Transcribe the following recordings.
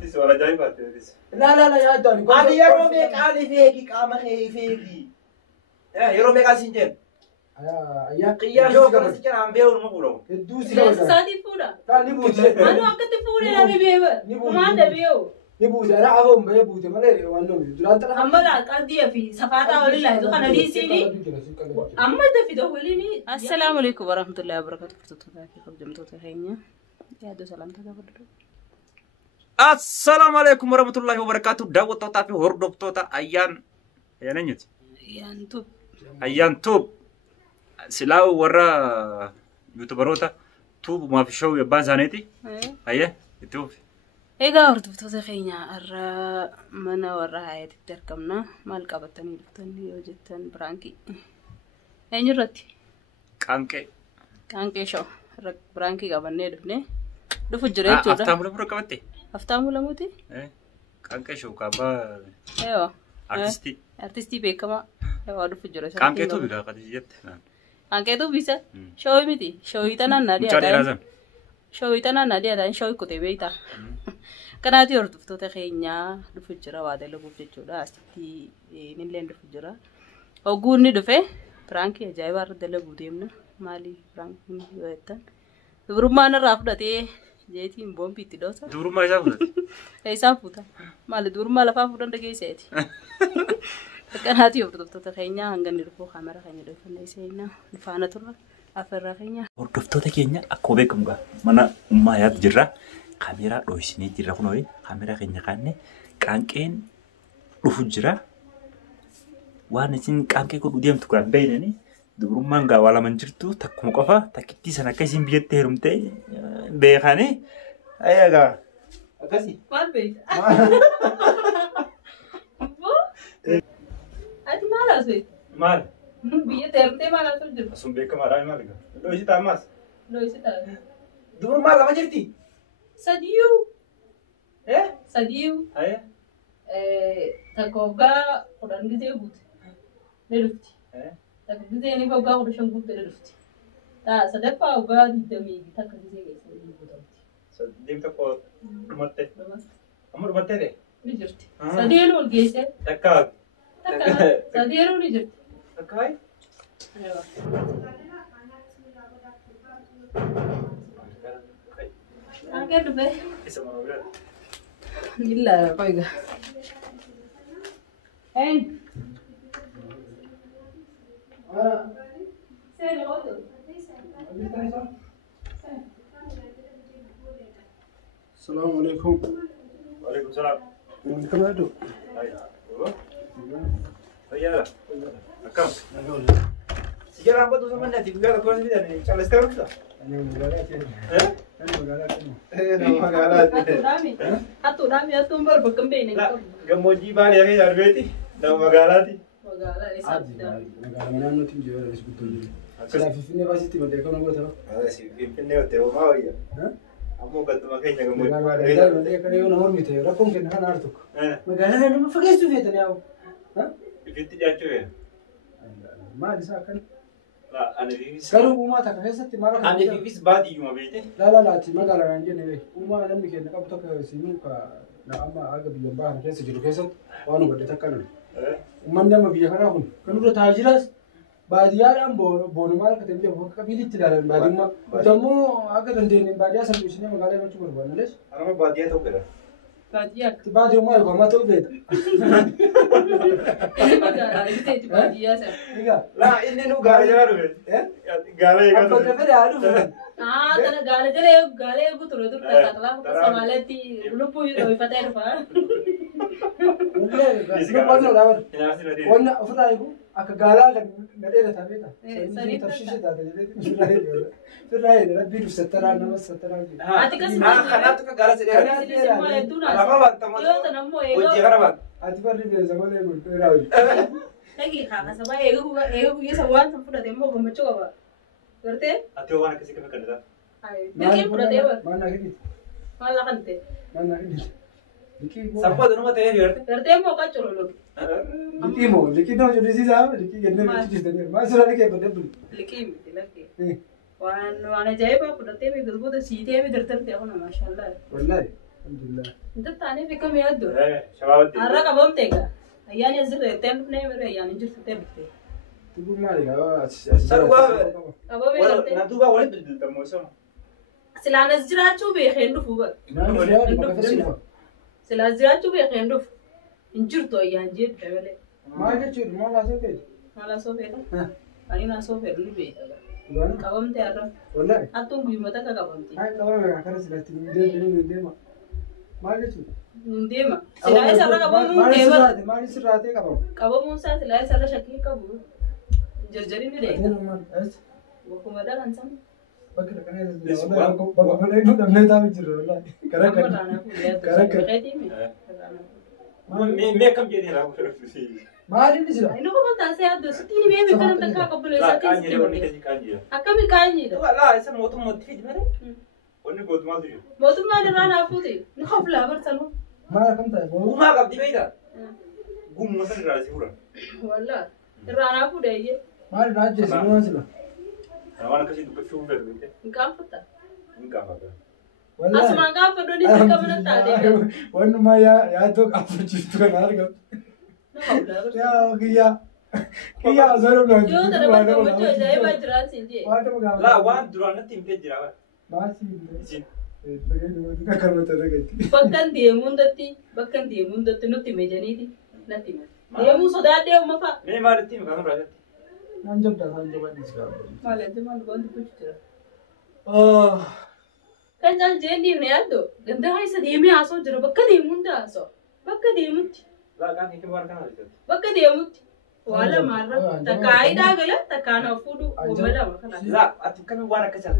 أتيس ولا جايبة أتيس لا يا دوني أنا يرومي قال فيكي قام فيكي يرومي قال سنجن يا قياس جو كان سنجن عم بيقول ما بقولهم الدوسي سادي فورا قال نبوت أنا وقت فورا أنا بيبا ما تبيو نبوت أنا أفهم بيبوت ما له وانو يدران ترى أما لا قصدي في سفاتا ولا لا إذا كان دي سيني أما ده في دوليني السلام عليكم ورحمة الله وبركاته كيف جمتوا هينيا يا دو سلام تكبر السلام عليكم ورحمة الله وبركاته دعوة توتا هردوب توتا أيان يا نيت أيان توب سلاو ورا يوتيوبروتا توب ما في شو يبان زانيتي أيه يتوب إيجا هردوب خينيا أرى منا ورا هاي تركمنا مال كابتني لفتني وجدتن برانكي أين رتي كانكي شو برانكي كابني دفني دفجرة جودا أفتح ملا بركبتي أفتح ملا موتي كانكي شو كابا أيوة artisti بيكما أيوة دفجرة كانكي تو بيكا قدي جت كانكي تو بيسا شوي ميتي شوي تنا نادي شوي تنا نادي أدان شوي كتبيتا كنا تيور تفتو تخينيا دفجرة وادي لو بفجرة أستي نيلين دفجرة أقولني دفع برانكي جاي بار دلله بوديمنا مالي برانكي يوهتن دبرمان رافدتي جيتي مبوم بيتي دوسا دبرمان جابوت إيسا فوتا مال دبرمان لفا فوتان دقي سيتي كنا تيور تفتو تخينيا هنگن نرفو خامرا خينيا دفن إيسينا نفانا ترى أفرا خينيا hordoftoota keenya akkuma beekamu mana ummayaatu jirra kaameeraa dho'isinee jirra kunoo kaameeraa keenya kaanne qaanqeen dhufu jira waan isin qaanqee godhu deemtu kan beeynani dubrummaan gaawaa laman jirtu takkuma qofa takkittii sana akka isin biyyatti heerumtee beekani ayyagaa akkasi maal beeyta ati maal asbeet maal biyyatti heerumtee maal asbeet jirtu sun beekamaadhaa maal dho'isitaa ammaas dho'isitaa dubrummaan lama jirti sadiyu eh sadiyu ayya takkogaa kudhan gisee guute ne dhufti takka gisee ni foggaa kudha shan guute ne dhufti sadaffaa hoggaa digdamii takka gisee geesse ni guutamti deemta koo dhumatte amma dhumattee ta'e ni jirti sadeenu ol geesse takka sadeenu ni jirti takka wayi Angkat dulu. isa mana berat Gila, kau juga. Hey. Saya lewat tu. Assalamualaikum. Waalaikumsalam. Kemana tu? Ayah akam sejarah apa tu sama nanti juga aku harus bilang ni kalau sekarang tu Atu dami atu umbar berkembang ni. gamoji bani ya kan arbeti nama magalati Magala ni sabda. Negara mana nanti jual sebetulnya. Kalau Fifine pasti tiba dia kau nak buat apa? ada si pimpinnya hotel mau ya amo gantu makanya gamoji bani Negara mana dia kau nak hormat ya. Rakong kena kan artuk. Negara mana nama fakir tu dia tanya aku. Fifty jacu ya Ma disakan. la ana vivis Kalau rumah tak kaya seti marah. ana vivis badi cuma bete La ti magala ranjen ni. Rumah nan mikir nak apa tak sini ka na amma aga biyan bahar kesa jiru kesa wanu gade takkan. Umman nama biya kana hun. Kanu da tajiras badiya dan bono mara ka tembe ko ka bilit tilalan badimma. Tamo aga dan dene badiya san bisne magala ma chukur banales. ana badi atau kira Badia. Badi mo ko ma to bet. Magala itu badia sah. Iga. la ini nu gala jaru gala ya Apa kan ka bere alu. Tanah gale aku turut katalah aku sama leti lupu itu ifatnya apa? Ulle ga. Sino pa no dawan. Wannan afra iku aka gala ga nade da tabeta. Sai tafshishi da da Firai da rabbi satara na satara. Ati kasi kana tu gara sedera semua itu nasi. apa bang teman Yo tanam mo ego. uji kana bang Ati parli be zamane gul perawi. Lagi kaka sabay ego kuya sawan sampai dah tembok membaca apa? Berarti? atau wana kasi kami kanada Ay, mungkin pura dewa. Mana gini? Malah kan teh. Mana gini? Liki mo. sampai tu nama teh biar Berarti mau kacau loh. Liki no jadi sih sama. Liki gende lucu jadi. Masuk lagi apa debul? Laki. Wan wana jaya pa pura teh, begitu begitu sih teh, begitu terter teh, aku nama mashallah. Wallahi. Alhamdulillah. انت بتعني في كم يدو شباب الرقم بمتك ايان يزر تن بنيمر ايان جرت تبت تقول مالك ابو بيرت ندوبا ولد بالتموسم سلا نزراچو بي خندو فوبا سلا زراچو بي خندو انجرتو ايان جيت تبله ما جتشو ما لا سويت مالا سوفيدا انا سوفيدا لبي وانا كبمت يا والله اتون بيمتا كبمتي هاي كمان كان سلاتي من ديما ما جتشو نديما سلا سرا كبم ديما ما سراتي كبم كبم موسى سلا سرا شكي كبو جرجري مي دي ما اس وكما دا كان سم بكر كان والله بابا بنيتو دمنتا بجرو والله كرك كرك مي كم جدي راو ما علي نجرا انو كما تاسي ادو ستيني مي كان تكا قبل كاني روني ساتي كاني اكمي كاني دو لا اسم موت موت في دمره وني بود ما ادري موتو ما رانا فوتي نخاف لا برتلو ما كنت وما قبدي بيدا قوم مثلا راسي ورا والله رانا فودي ما ناجي ما سلا انا كشي دكتور في البيت نكاف فتا نكافا والله اسمع كاف دوني كمان تادي وانه ما يا توك افجيتو نارغ نخاف لا برتلو يا كيا زرو لا يو ترى ما تقول جاي ما جراسي دي لا وان درانا تيم تجرا ما سي bakkan deemuun datti bakkan deemuun datti nutti mejaniiti natti ma deemuu sodaadhee umma fa'a مي ما تيم كانوا راجت maalatti maal goonti kuchi jira Oh, kan caal jeen diimne yaaddo ganda haisa deemee haasoo jira bakka deemuun haasoo bakka deemutti لا كان هيك مره كان راجت bakka deemutti wala maarra takka ayidaa gala takka na fuudhu ummada makana لا اتكلم وانا كسر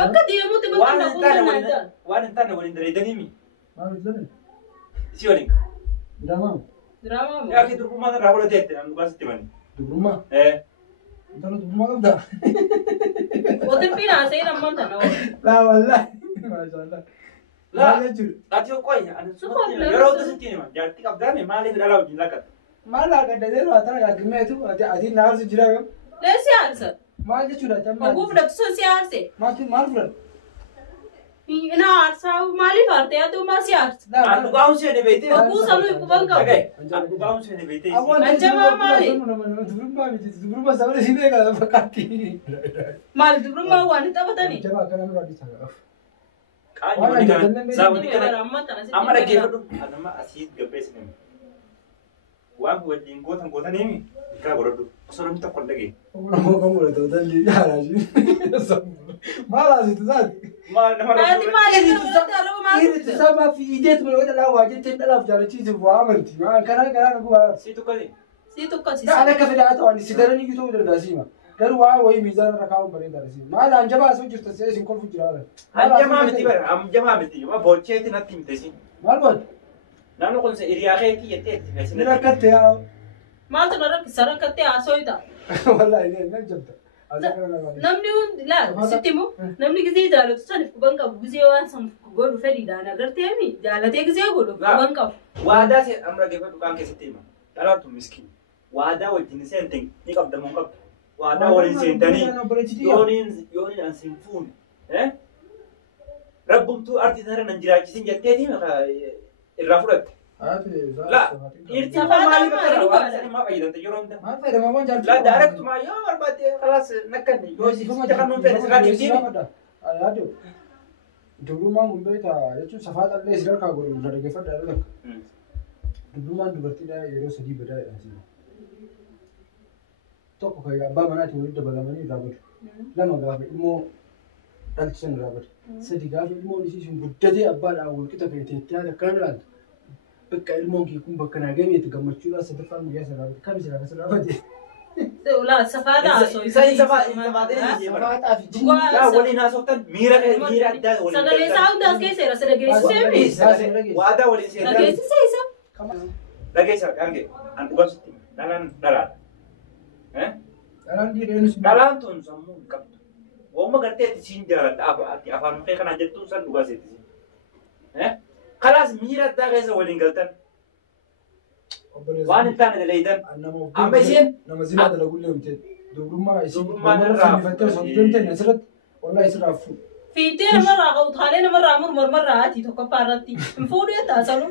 bakka deemutti bakka na fuudhu naata وانا انت ولين دريدني سيورين drama. drama mo يا اخي دربو ما راولا ديت انا بس تمني Dubruma. ايه Entar dubruma kan dah. otin pina sai nan manta na La wallahi. Masyaallah. لا Ya jur. لا تيو كويس انا سوف يرو تسنتيني ما جارتي قدامي ما لي دلاو جين لك Malah kan dari luar tanah ya gimana itu adi nar sejira kan. le siyaarsa Mal je sudah jam. oguuf dhabtu sun siyaarse Mal fulan. ina aarsaa maaliif aarte yaadu maa siyaarsa انا باون سي بيتي oguu sanuu kuban qabu اوكي انا باون سي بيتي Anjama mali. Dubruma biti dubruma sabale sini kan fakati. maal dubrummaa waan hin taphatanii Jaba kan amra di sana. قاعد ساوني كان amma tana si amma dhaggeeffadhu anama asii gabbeessi nimi waan wajjin gootan nimi kaa godhadhu osoo namni tokko hin dhagee Mau kamu udah tahu tadi ya sih. Malah itu tadi. Ati maaliif irratti araba maal Ini sama video tu udah lawa aja tidak lawa jalan cici buah amanti. Karena aku siitu kali si tokko si لا أنا كفيل أتواني سيدرني يسوي الرسيمة قالوا وهي ميزان ركاو بريد الرسيمة ما لا أنجبها سوي جرت سياسي كل فجرة amjamaa miti bara amjamaa miti ma bocheeti natti himtesin ما البد naannoo kun hiriyaa keetii jettee itti feesin من أكتر يا maaltu narra sarakkattee haasooyta والله إني جبت namni hundi laal sitti immoo namni gizee jaalatu saniif kuban qabu gizee waan san godhu fedhiidhaan agarteemi jaalatee gizee godhu kuban qabu waadaa se amma dhaggeeffadhu qaan keessatti hima dhalaatu miskiin waadaa wajjin seenten ni qabdamoo qabdu waadaa waliin seentanii yooniin an siin fuune rabbumtuu arti sana nan jiraachisin jetteeti irraa fudhatte لا ارتفاع مالي بكره وانا ما فايدة يوم ده ما فايدة ما جالس لا دايركت ما يوم بعد خلاص نكني يوسف تكلم في الاسرائيل يجيني أيادو dulu mah Mumbai ta itu safat Allah Israel ka gol udah dege fada dulu dulu mah dubarti da yero sadi beda ya sih to ko kai abba mana ti wuri da balamani rabat lama ga ilmo dalcin rabat sadi ga ilmo ni shi guddade abba da wul kita kai ta da kanran baka ilmo ki kun baka na gani ta gammacu da sa dafa mu ya sa rabat kan shi da sa rabat لا سفادة haasoo ساي سفا لا ولي ناس وقت ميرا دا ولي sagalee isaa hundaas keessa sagalee seemi وادا ولي سير sagalee seesa لقي سر كانجي أن تقص دلان dalan di renus دلان تون سمون كم وما قرتي تسين جالت أفهم كيف أنا جت تون سن تقص تسين خلاص ميرا دا غير ولي قلتن وان تاني دليدن أما يسين nama zina da lagu lewte dubuma isi Dubuma dubuma na fi fatar so jente ne srat wallahi israfu Fiitee namarraa qabu taalee namarraa mormarraa haati tokko paarratti hin fuudhee taasisu.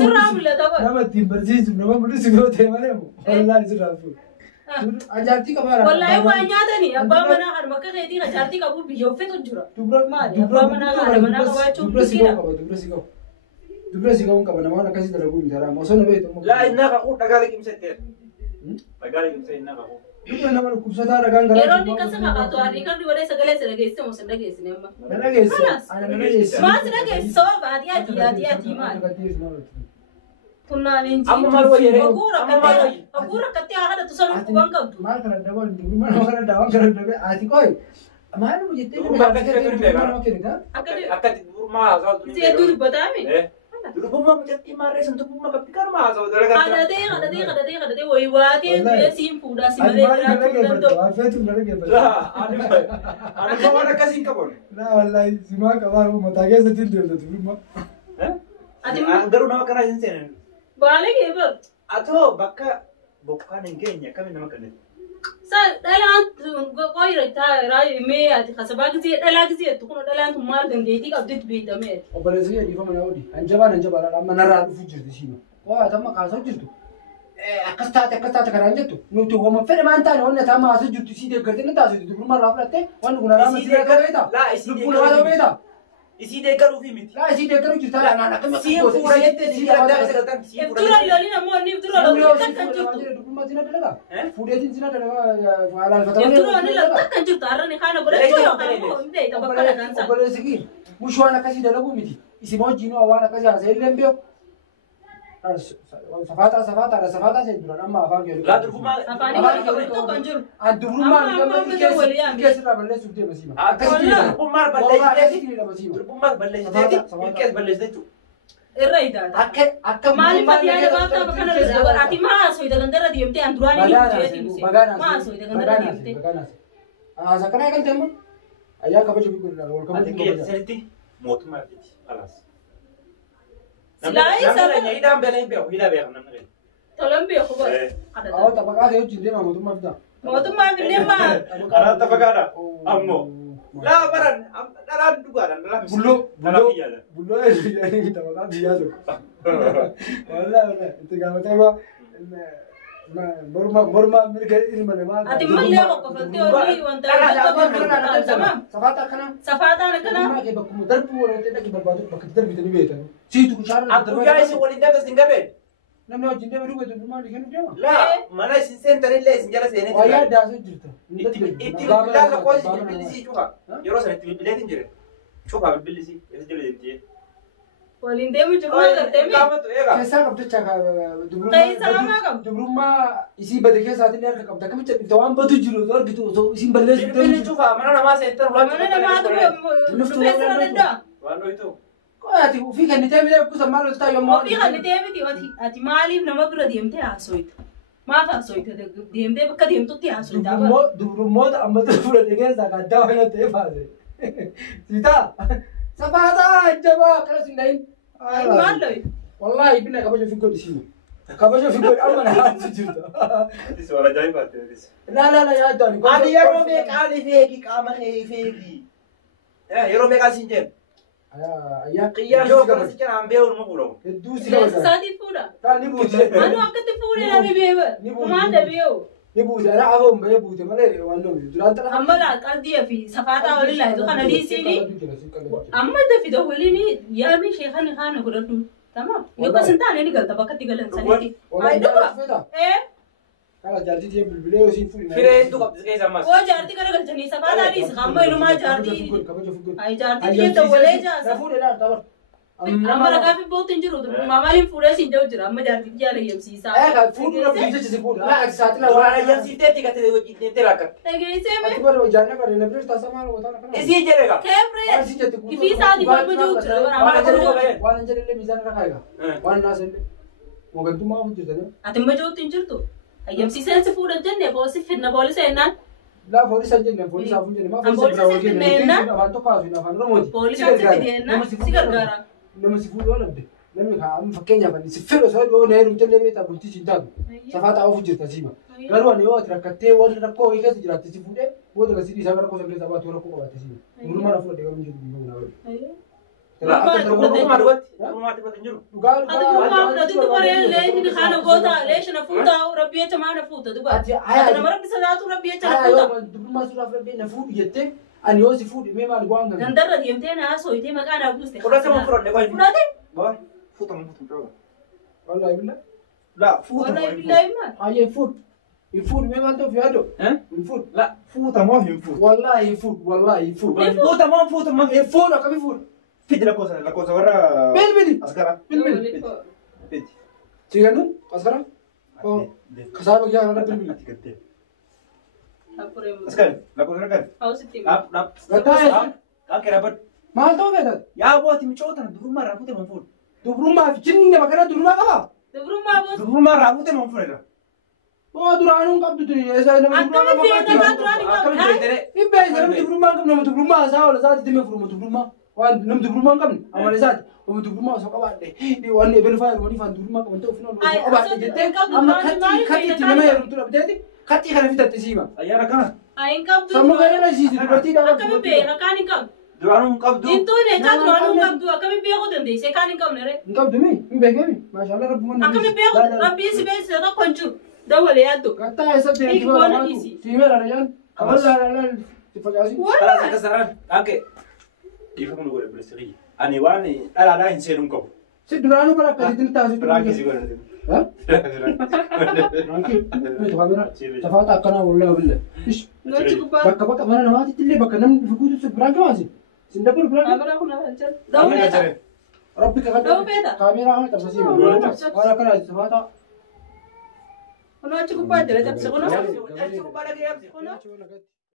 Sirraa mul'ata bara. Nama ittiin barsiisu nama mul'isu yoo ta'e malee wallaan sirraa fuudha. Ajaartii qabaara. Wallaayee waa nyaatanii abbaa manaa kan bakka keetii ajaartii qabu biyya uffetu jira. Maali abbaa manaa haadha manaa qabaachuun bikkiidha. Dubra si qabuun qaba namoonni akkasii dalaguu miti haraa osoo na beektu. Laa innaa kakuu dhagaa liqimsettee. Dhagaa liqimsee innaa kakuu. Dubra nama dhukkubsataa dhagaan garaa. Yeroo inni kasa kakaatu harrii kan walee sagalee isa dhageessite moo sin dhageessine amma. Na dhageesse. Ana na dhageesse. Maas dhageesse sababa ati maali. Tunnaaleen Amma maal wayyee? Haguura akkatti haadha tusan kuban qabdu. Maal kana dabal duruma nama kana daawwan kana dabe ati qoy. Maal mu jettee nama nama kenita. Akkati durmaa haasawaa Si hedduu dubbataami. Durummaa mucattii maarree sun durummaa qabdi kanuma haasawaa dalagaa. Kadhatee wayii waatee biyya siin fuudhaa si malee jiraachuu danda'u. Alfeetu na dhageeffatu. Ani waan akkasiin qabuun. Naa wallahi simaa qabaa mataa keessatti hin deemtu durummaa. Ati Garuu nama kanaa hin seenan. baalee kee bar. Atoo bakka bokkaan hin geenye akkamiin nama kanneen. Dhalaan qoyira mee ati kasabaa gisee dhalaa gisee kun dhalaan tun maal dandeettii qabdetti beektamee. Obboleessi kee dhiifama na ooli. Anjabaan amma narraa dhufu jirti siima. Waa tamma kaasoo jirtu. Akkas taate kanaan jettu. Nuti hooma fedhe maan taane wanni taama haasoo jirtu sii deeggartee ni taasisu. Dubrummaa irraa fudhattee wanni kun alaama sii deeggaree beektaa? Lubbuu namaa ta'uu beektaa? Isii deeggaruu fi miti. Laa isii deeggaruu jirtaa anaan akkamitti Siin fuudha jettee sii addaa isa galtan sii fuudha. Ibtura looliin ammoo inni ibtura looliin kan jirtu. Dubrummaa zina dalagaa? Fuudheetiin zina dalagaa alaalfatamanii. Ibtura looliin looliin kan jirtu har'ani kaana godhachuu yookaan immoo hin beekta bakka dhagaan sana. Obboleessi kii mushuu waan akkasii dalaguu miti. Isin wajjin waan akkasii haasa'e illee hin beeku. Safaataa ishee duraan amma afaan kee Laa durummaa. Afaanii wal qabatu kan jiru. Durummaan keessirraa balleessuuf deema siima. Akkasitti Durummaa balleessiteeti. Durummaa balleessiteeti. Ilkees balleessite jechuudha. Irra itaata. Akka Maaliif ati yaada baaftaa bakka kana irra ati maa soita gandara deemtee an duraan inni hojjetii muse. Maa soita gandara deemtee. Sakana eegalte amma ayyaa kabaja fi godina wal Ati kabajuu kiyya sanitti mootummaa argiti. Alaas. Silaayi Namni hidhaan beela hin beeku. Hidhaa beeku namni keenya. tolan beeku bara. Awwa tabaqaa ta'e wajjin deema mootummaa fidaa. Mootummaa fillee maa. Karaa tafagaadha. Ammoo. Laa baran dhalaan dhugaadhaan dhalaa miti. Dhalaa biyyaadha. Bulloo eeyyanii tabaqaa biyyaa tokko. Wallaahi itti gaafatama morma mirga ilma namaa. Ati mallee qoqqofaltee olii wanta Safaataa akkana. Safaataan akkana. Mormaa kee bakkuma darbuu walootee dhaqi barbaadu bakka itti darbitanii beektan. Siitu bishaan Abbuyyaa isin waliin deemas hin gabeen. namni wajjin deema dubbatu durmaan kennu deema. Laa mana isin seentanillee isin jala seenee Waa yaaddaa asii jirta. itti bilbilaan lakkoo isin bilbilisii cufa. Yeroo sana itti bilbileetiin jire. Cufa bilbilisii isa jala deemtee. Waliin deemu jiru maa gartee mi? Gaafatu eegaa. Keessaa qabdachaa Keessaa hamaa qabdu. dubrummaa isii bade keessaatiin harka qabda akkamitti cabbitta waan badu jiru osoo argitu osoo isiin balleessu Bilbilli cufa mana namaa seentan Mana namaatu dhufee sira danda'a. Waan dhohitu. Qoyaati ofii kennitee miidhee kuusa maal hojjetaa yommuu Ofii kannitee miti ati maaliif nama bira deemtee haasoyta? Maaf haasoyta deemtee bakka deemtutti haasoyta bara. dubrummoota ammata fudhate keessaa kan addaa waan ta'eef haase. Siitaa safaataa jabaa akkanas hin dhahin. Maal loyi? Wallaahi bina kabaja fi godhisiinu. Kabaja fi godhi amma na haatu jirta. Isi waan ajaa'ibaatti tis. Laa yaaddaan. Ani yeroo meeqaan ifeegi qaama kee ifeegi. Yeroo meeqaan siin jennu. Ayyaa Qiyyaa yoo akkana si jalaa beeku nama fuudhamu. hedduu si qabata. Isaatiif fuudha. Ni buute. Manu akkatti fuudhee namni beeba. Kumaan dabee'u. Ni buute. Ana afoon bahee buute malee waan nuyi duraan tala. Amma laa qalbii fi safaataa waliin laayitu kana dhiisiini. Amma dafida waliin yaami sheekani haana godhadhu. Tamam. Yookaan sin taane ni galta bakka itti galan sanitti. Ayi dhuga. Kala jaartii bilbilee yoo siin fuudhin. Firee hedduu qabdi keessa ammas. Oo jaartii kana galchanii safaataa dhiisi. Amma inumaa jaartii. Kabaja fi godhi. Ayi jaartii keessa walee jaasa. Na fuudhee tabar. Amma ragaa fi bootti hin jiru. Maamaaliin fuudhee siin jiru jira. Amma jaartii jaala yemsiisaa. Fuudhuu na biyyee si fuudha. Laa ati saaxila Waan ayyamsiifteetti gatee hojii deemtee raakkatte. Dhageessee ati bara jaanna bare na bira taasaa maal gootaa na kana. Isii jedhega. Kebree. Waan si jette Ifii isaati falma jiru jira. waan jedhee miizaan irra kaayiga. Waan naasellee. Mogantummaa hojjetanii. Ati amma jirutti hin jirtu. Ayyamsiiseen si fuudhan jenne boosi finna boolisa ennaan. Laa foolisa jenne foolisa afun jenne maa foolisa bira wajjin jenne afaan tokko haasuun afaan oromooti. Boolisa si fide ennaan si gargaara. Nama si fuudhuu dhabde. Namni kaan fakkeenyaaf ani si fedhu osoo dhiyoo na heerumte illee beektaa bultii siin taatu. Safaa taa'uuf jirta siima. Garuu ani yoo ati rakkattee warri rakkoo wayii keessa jiraatte si fuudhee Wada kasi di sana ko sa kesa ba tura ko ba tasi. Guru mana fu de kam jiru bi na wala. Rumah duat, rumah tiba tunjuk. Dugal هذا بروما ده دي بريان ليش إن خانة فوتا ليش نفوتا وربيه تما نفوتا دبا أنا مرة بسنوات وربيه تما فوتا ما سورة ربي نفود يته أن يوسف فود ما القوانغ نندر يمتين أسوي يتي مكان أبوس Kurang sama kurang deh, boy. فرادي Boy, foto mau foto berapa? والله بالله لا foto والله mau بالله ما هاي يفود يفود ما أنت في هذا يفود لا foto mau foto. والله يفود والله يفود Foto mau foto mau يفود كم يفود Fit la cosa warra. بيل Askara. بيل Fit. تيجانو أسكرا كسابك يا رب بيل Askara, la cosa kan. أو ستين Lap. Betul. Kaki rapat. ما أنت في هذا Ya buat tim cowok tanah rumah rambutnya mau foto. دبرم ما في جنين ما كنا دبرم ما كذا دبروما بوس Rumah rambutnya mau foto. ما درانو كم تدري إذا أنا ما أكمل في هذا ما دراني كم هاي إبى إذا نم دبرم ما كم نم دبرم ما أسا ولا زاد دم فرم دبرم ما وان نم دبرم ما كم أما لزاد هم دبرم ما سوق بعد دي وان يبل فاير واني فان دبرم ما كم أنت وفينا أي بعد أصلا جت كم أما دراني خطي تنام يا رمتور بدأتي خطي خلنا في تتسيما Ayah kan. أين كم سمو كنا لا شيء دبرتي لا أكمل في ركاني كم Duranu kabdu. إنتو نجات درانو كم دو أكمل في أخذ دندي سكاني كم نرى نكم دمي بيجي ما شاء الله رب من أكمل في أخذ ربي سبيس هذا كنجو دول يادو كتا يسب إيه تيجي كوانا ولا إيسي. سيمر رجال قبل لا تفجأسي Kalas kasaran. Oke. Ibu mau gue berseri. Ani wani. Ada insenum kau. سيدرانو بلا كذي تاسي Pelagi sih gue nanti. ها رانكي تفاهمنا تفاهمت أكنا والله بالله إيش نوتشي كوبا بكا بكا ما أنا ما تتلي بكا نم في كوتو سبرانك ما سي سندبر برانك أمرا كنا هنجر دو بيتا ربك دو كذا بيتا كاميرا هاي تبصي أنا كنا تفاهمت نوتشي كوبا جرى جب سكونا Cukup pada dia. كنا